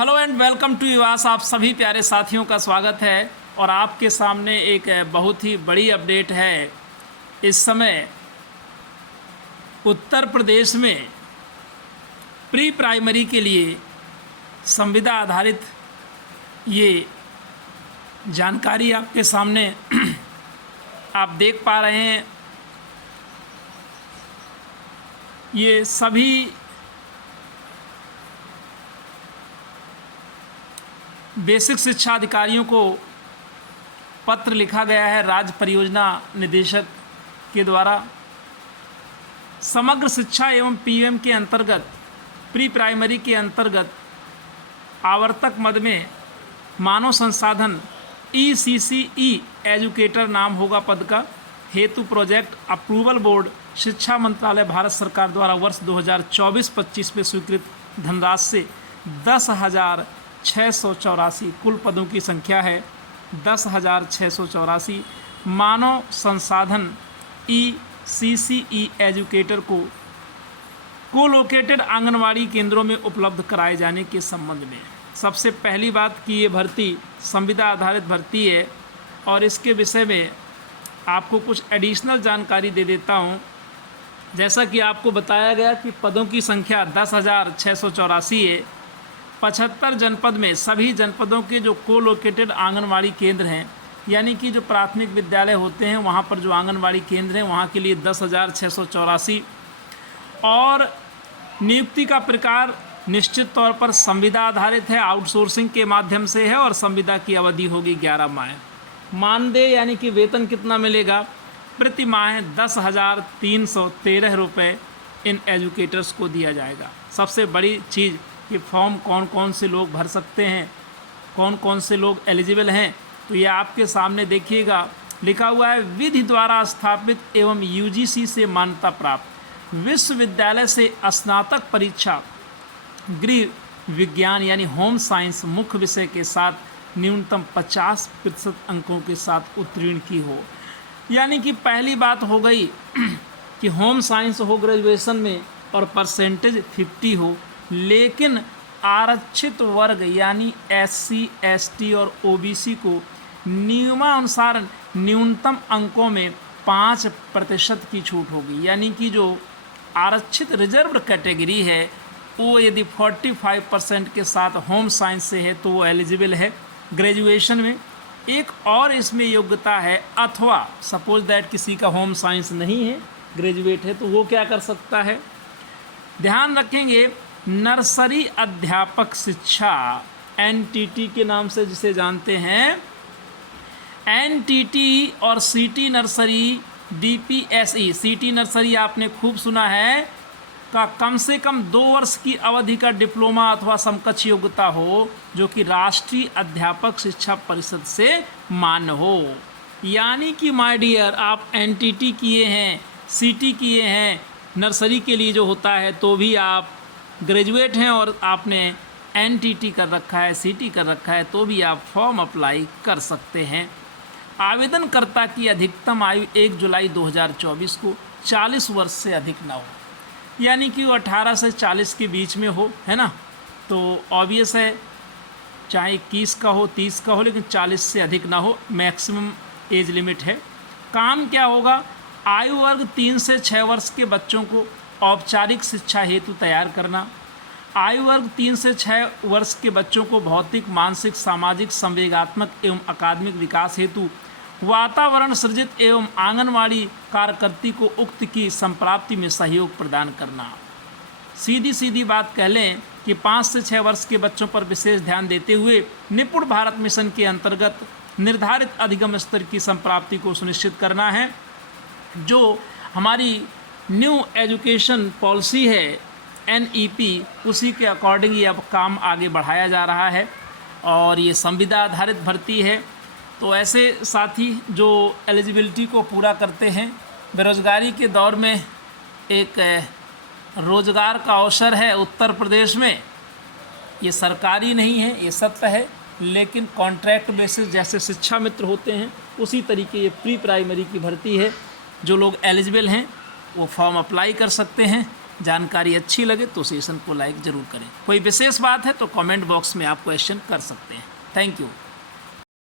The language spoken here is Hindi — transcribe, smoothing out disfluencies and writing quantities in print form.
Hello and welcome to Yuvas. आप सभी प्यारे साथियों का स्वागत है और आपके सामने एक बहुत ही बड़ी अपडेट है। इस समय उत्तर प्रदेश में प्री प्राइमरी के लिए संविदा आधारित ये जानकारी आपके सामने आप देख पा रहे हैं। ये सभी बेसिक शिक्षा अधिकारियों को पत्र लिखा गया है राज्य परियोजना निदेशक के द्वारा। समग्र शिक्षा एवं पीएम के अंतर्गत प्री प्राइमरी के अंतर्गत आवर्तक मद में मानव संसाधन ECCE एजुकेटर नाम होगा पद का हेतु प्रोजेक्ट अप्रूवल बोर्ड शिक्षा मंत्रालय भारत सरकार द्वारा वर्ष 2024-25 में स्वीकृत धनराशि से 10,684 कुल पदों की संख्या है। 10,684 मानव संसाधन ECCE एजुकेटर को कोलोकेटेड आंगनवाड़ी केंद्रों में उपलब्ध कराए जाने के संबंध में सबसे पहली बात कि ये भर्ती संविदा आधारित भर्ती है और इसके विषय में आपको कुछ एडिशनल जानकारी दे देता हूँ। जैसा कि आपको बताया गया कि पदों की संख्या 10,684 है। 75 जनपद में सभी जनपदों के जो कोलोकेटेड आंगनवाड़ी केंद्र हैं, यानी कि जो प्राथमिक विद्यालय होते हैं वहाँ पर जो आंगनवाड़ी केंद्र हैं वहाँ के लिए 10,684 और नियुक्ति का प्रकार निश्चित तौर पर संविदा आधारित है, आउटसोर्सिंग के माध्यम से है और संविदा की अवधि होगी 11 माह। मानदेय यानी कि वेतन कितना मिलेगा? प्रति माह 10,313 रुपये इन एजुकेटर्स को दिया जाएगा। सबसे बड़ी चीज़ कि फॉर्म कौन कौन से लोग भर सकते हैं, कौन कौन से लोग एलिजिबल हैं, तो ये आपके सामने देखिएगा लिखा हुआ है। विधि द्वारा स्थापित एवं UGC से मान्यता प्राप्त विश्वविद्यालय से स्नातक परीक्षा गृह विज्ञान यानी होम साइंस मुख्य विषय के साथ न्यूनतम 50% अंकों के साथ उत्तीर्ण की हो। यानी कि पहली बात हो गई कि होम साइंस हो ग्रेजुएशन में और परसेंटेज 50 हो, लेकिन आरक्षित वर्ग यानी SC, ST और OBC को नियमानुसार न्यूनतम अंकों में 5% की छूट होगी। यानी कि जो आरक्षित रिजर्व कैटेगरी है वो यदि 45% के साथ होम साइंस से है तो वो एलिजिबल है ग्रेजुएशन में। एक और इसमें योग्यता है, अथवा सपोज दैट किसी का होम साइंस नहीं है, ग्रेजुएट है, तो वो क्या कर सकता है? ध्यान रखेंगे नर्सरी अध्यापक शिक्षा NTT के नाम से जिसे जानते हैं, NTT और city nursery DPSE, city nursery आपने खूब सुना है, का कम से कम 2 वर्ष की अवधि का डिप्लोमा अथवा समकक्ष योग्यता हो जो कि राष्ट्रीय अध्यापक शिक्षा परिषद से मान्य हो। यानी कि माय डियर आप NTT किए हैं, सिटी किए हैं, नर्सरी के लिए जो होता है तो भी आप ग्रेजुएट हैं और आपने NTT कर रखा है, सिटी कर रखा है, तो भी आप फॉर्म अप्लाई कर सकते हैं। आवेदनकर्ता की अधिकतम आयु 1 जुलाई 2024 को 40 वर्ष से अधिक न हो, यानी कि वो 18 से 40 के बीच में हो, है ना। तो ऑब्वियस है चाहे 21 का हो, 30 का हो, लेकिन 40 से अधिक ना हो, मैक्सिमम एज लिमिट है। काम क्या होगा? आयु वर्ग 3 से 6 वर्ष के बच्चों को औपचारिक शिक्षा हेतु तैयार करना। आयु वर्ग 3 से 6 वर्ष के बच्चों को भौतिक, मानसिक, सामाजिक, संवेगात्मक एवं अकादमिक विकास हेतु वातावरण सृजित एवं आंगनवाड़ी कार्यकर्ती को उक्त की संप्राप्ति में सहयोग प्रदान करना। सीधी सीधी बात कह लें कि 5 से 6 वर्ष के बच्चों पर विशेष ध्यान देते हुए निपुण भारत मिशन के अंतर्गत निर्धारित अधिगम स्तर की संप्राप्ति को सुनिश्चित करना है। जो हमारी न्यू एजुकेशन पॉलिसी है NEP, उसी के अकॉर्डिंग ये अब काम आगे बढ़ाया जा रहा है और ये संविदा आधारित भर्ती है। तो ऐसे साथी जो एलिजिबिलिटी को पूरा करते हैं, बेरोज़गारी के दौर में एक रोज़गार का अवसर है उत्तर प्रदेश में, ये सरकारी नहीं है, ये सत्य है, लेकिन कॉन्ट्रैक्ट बेसिस जैसे शिक्षा मित्र होते हैं उसी तरीके ये प्री प्राइमरी की भर्ती है। जो लोग एलिजिबल हैं वो फॉर्म अप्लाई कर सकते हैं। जानकारी अच्छी लगे तो सेशन को लाइक ज़रूर करें। कोई विशेष बात है तो कमेंट बॉक्स में आप क्वेश्चन कर सकते हैं। Thank you.